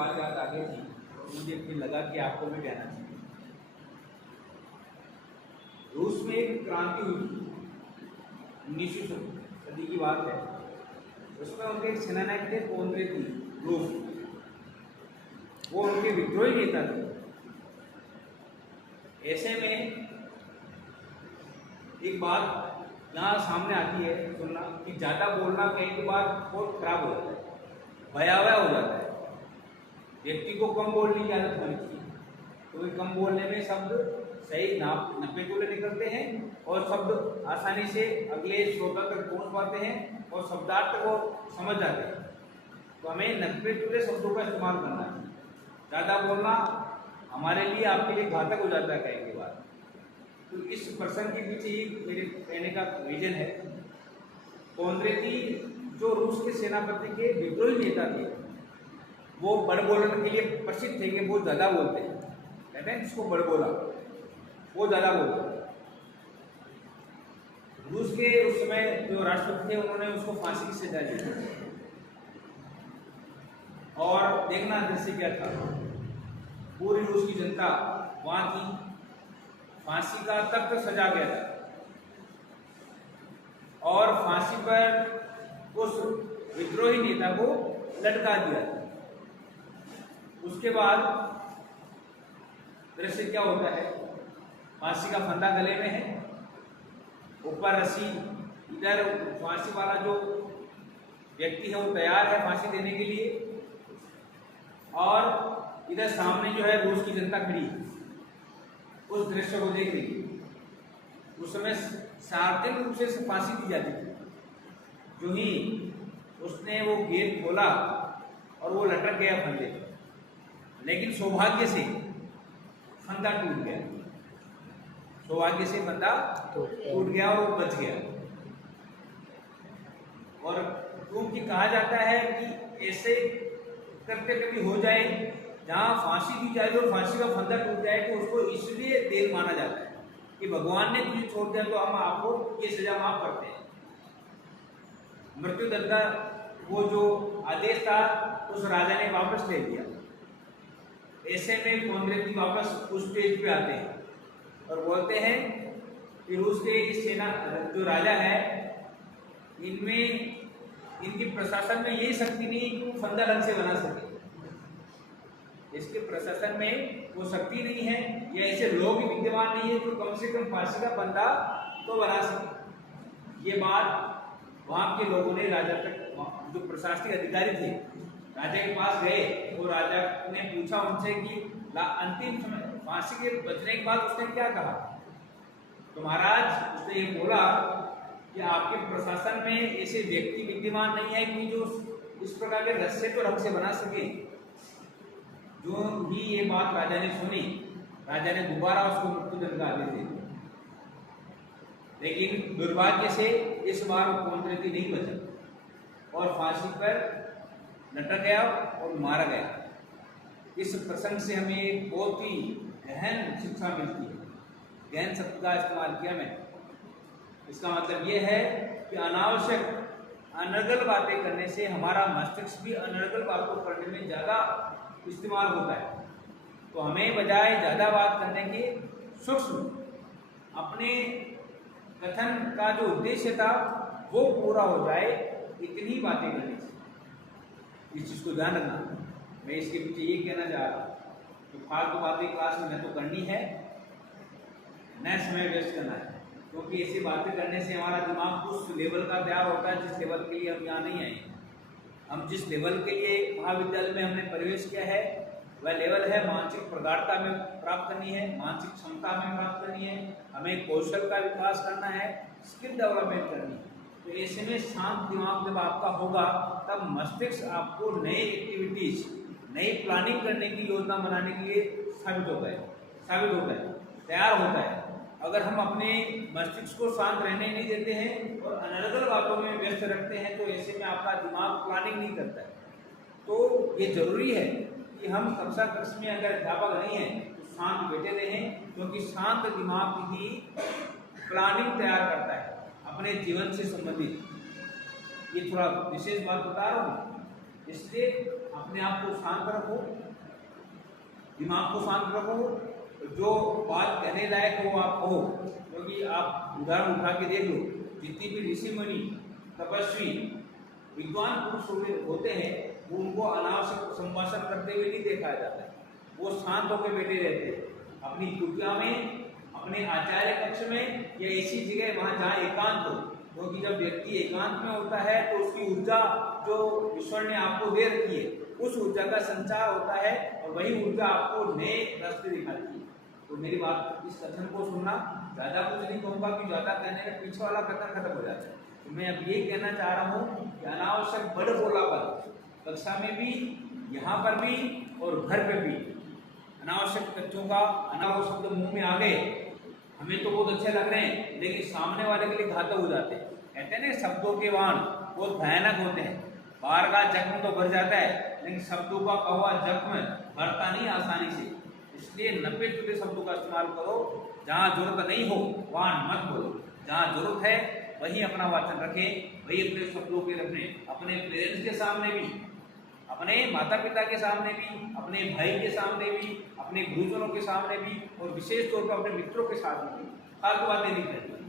बात याद आ गई थी, मुझे फिर लगा कि आपको भी कहना चाहिए। रूस में एक क्रांति हुई थी, 19वीं सदी की बात है। उसमें उनके एक सेनानायक थे कोंद्रेती रूस, वो उनके विद्रोही नेता थे। ऐसे में एक बात यहाँ सामने आती है सुनना कि ज़्यादा बोलना कहीं के बाद बहुत खराब हो जाता है, भयावह हो जाता है। व्यक्ति को कम बोलने की आदत होनी चाहिए, क्योंकि कम बोलने में शब्द सही नब्बे तोले निकलते हैं और शब्द आसानी से अगले श्रोता तक पहुँच पाते हैं और शब्दार्थ को समझ जाते हैं। तो हमें 90 तोले शब्दों का इस्तेमाल करना है। ज़्यादा बोलना हमारे लिए आपके लिए घातक हो जाता है कहीं के बाद। तो इस प्रसंग के पीछे ही मेरे कहने का रीजन है। कोंद्रेती जो रूस के सेनापति के विद्रोही नेता थे, वो बड़बोलन के लिए प्रसिद्ध थे कि वो ज़्यादा बोलते हैं, कहते हैं जिसको बड़बोला, वो ज़्यादा बोलते हैं। रूस के उस समय जो राष्ट्रपति थे उन्होंने उसको फांसी की सजा दी। और देखना दृश्य क्या था, पूरी रूस की जनता वहाँ थी, फांसी का तख्त सजा गया था और फांसी पर उस विद्रोही नेता को लटका दिया था। उसके बाद दृश्य क्या होता है, फांसी का फंदा गले में है, ऊपर रस्सी, इधर फांसी वाला जो व्यक्ति है वो तैयार है फांसी देने के लिए, और इधर सामने जो है रूस की जनता खड़ी है उस दृश्य को देख रही है। उस समय सार्वजनिक रूप से फांसी दी जाती थी। जो ही उसने वो गेट खोला और वो लटक गया फंदे पर, लेकिन सौभाग्य से फंदा टूट गया, सौभाग्य से फंदा टूट गया और वो बच गया। और क्योंकि कहा जाता है कि ऐसे करते कभी हो जाए जहाँ फांसी दी जाए और फांसी का फंदा टूट जाए तो उसको इसलिए देर माना जाता है कि भगवान ने तुझे छोड़ दिया तो हम आपको ये सजा माफ करते हैं। मृत्युदंड का वो जो आदेश था उस राजा ने वापस ले लिया। ऐसे में कोंद्रेती वापस उस स्टेज पे आते हैं और बोलते हैं कि रूस के सेना जो राजा है, इनमें इनकी प्रशासन में यही शक्ति नहीं कि वो फंदा ढंग से बना सके, इसके प्रशासन में वो शक्ति नहीं है या ऐसे लोग ही विद्यमान नहीं है जो कम से कम फांसी का फंदा तो बना सके। ये बात वहाँ के लोगों ने राजा तक, जो प्रशासनिक अधिकारी थे राजा के पास गए और राजा ने पूछा उनसे कि अंतिम समय फांसी के बचने के बाद उसने क्या कहा। तो महाराज उसने ये बोला कि आपके प्रशासन में ऐसे व्यक्ति विद्यमान नहीं है कि जो इस प्रकार के रस्से तो ढंग से बना सके। जो ही ये बात राजा ने सुनी, राजा ने दोबारा उसको मृत्युदंड का आदेश दे दिया। लेकिन दुर्भाग्य से इस बार वो कोंद्रेती नहीं बचा और फांसी पर लटक गया और मारा गया। इस प्रसंग से हमें बहुत ही गहन शिक्षा मिलती है। गहन शब्द का इस्तेमाल किया मैंने, इसका मतलब ये है कि अनावश्यक अनर्गल बातें करने से हमारा मस्तिष्क भी अनर्गल बातों करने में ज़्यादा इस्तेमाल होता है। तो हमें बजाय ज़्यादा बात करने के सूक्ष्म अपने कथन का जो उद्देश्य था वो पूरा हो जाए, इतनी बातें करनी चाहिए। इस चीज़ को ध्यान रखना। मैं इसके पीछे ये कहना चाह रहा हूँ कि फालतू बातें क्लास में न तो करनी है, न समय वेस्ट करना है, क्योंकि ऐसी बातें करने से हमारा दिमाग उस लेवल का तैयार होता है जिस लेवल के लिए हम यहाँ नहीं आए। हम जिस लेवल के लिए महाविद्यालय में हमने प्रवेश किया है वह लेवल है मानसिक प्रगाढ़ता में प्राप्त करनी है, मानसिक क्षमता में प्राप्त करनी है, हमें कौशल का विकास करना है, स्किल डेवलपमेंट करनी है। तो ऐसे में शांत दिमाग जब आपका होगा तब मस्तिष्क आपको नई एक्टिविटीज, नई प्लानिंग करने की योजना बनाने के लिए साबित होता है, तैयार होता है। अगर हम अपने मस्तिष्क को शांत रहने नहीं देते हैं और अनर्गल बातों में व्यस्त रखते हैं तो ऐसे में आपका दिमाग प्लानिंग नहीं करता है। तो ये जरूरी है कि हम कक्षा कक्ष में अगर अध्यापक नहीं हैं तो शांत बैठे रहें, क्योंकि शांत दिमाग ही प्लानिंग तैयार करता है अपने जीवन से संबंधित। ये थोड़ा विशेष बात बता रहा हूँ, इसलिए अपने आप को शांत रखो, दिमाग को शांत रखो, जो बात कहने लायक हो आप कहो। क्योंकि आप उदाहरण उठा के देख लो, जितनी भी ऋषि मुनि, तपस्वी, विद्वान पुरुष होते हैं, वो उनको अनावश्यक संभाषण करते हुए नहीं देखा जाता है। वो शांत होकर बैठे रहते हैं अपनी कुटिया में, अपने आचार्य कक्ष में, या ऐसी जगह वहाँ जहाँ एकांत हो। क्योंकि जब व्यक्ति एकांत में होता है तो उसकी ऊर्जा जो ईश्वर ने आपको दे रखी है, उस ऊर्जा का संचार होता है और वही ऊर्जा आपको नए रास्ते दिखाती है। तो मेरी बात, इस कथन को सुनना, ज़्यादा कुछ नहीं कहूँगा कि ज़्यादा कहने में पीछे वाला कथन खत्म हो जाता है। तो मैं अब ये कहना चाह रहा हूँ कि अनावश्यक बड़ बोलापन कक्षा में भी, यहाँ पर भी और घर पे भी, अनावश्यक तथ्यों का अनावश्यक शब्द मुंह में आ गए, हमें तो बहुत अच्छे लग रहे हैं लेकिन सामने वाले के लिए घातक हो जाते हैं। कहते हैं ना, शब्दों के वाहन बहुत भयानक होते हैं। बाहर का जख्म तो भर जाता है लेकिन शब्दों का कहुआ जख्म भरता नहीं आसानी से। इसलिए 90 शब्दों का इस्तेमाल करो। जहाँ जरूरत नहीं हो वहाँ मत बोलो, जहाँ जरूरत है वही अपना वाचन रखें, वही अपने शब्दों के रखें। अपने पेरेंट्स के सामने भी, अपने माता पिता के सामने भी, अपने भाई के सामने भी, अपने गुरुजनों के सामने भी, और विशेष तौर पर अपने मित्रों के साथ भी फालतू बातें नहीं करनी।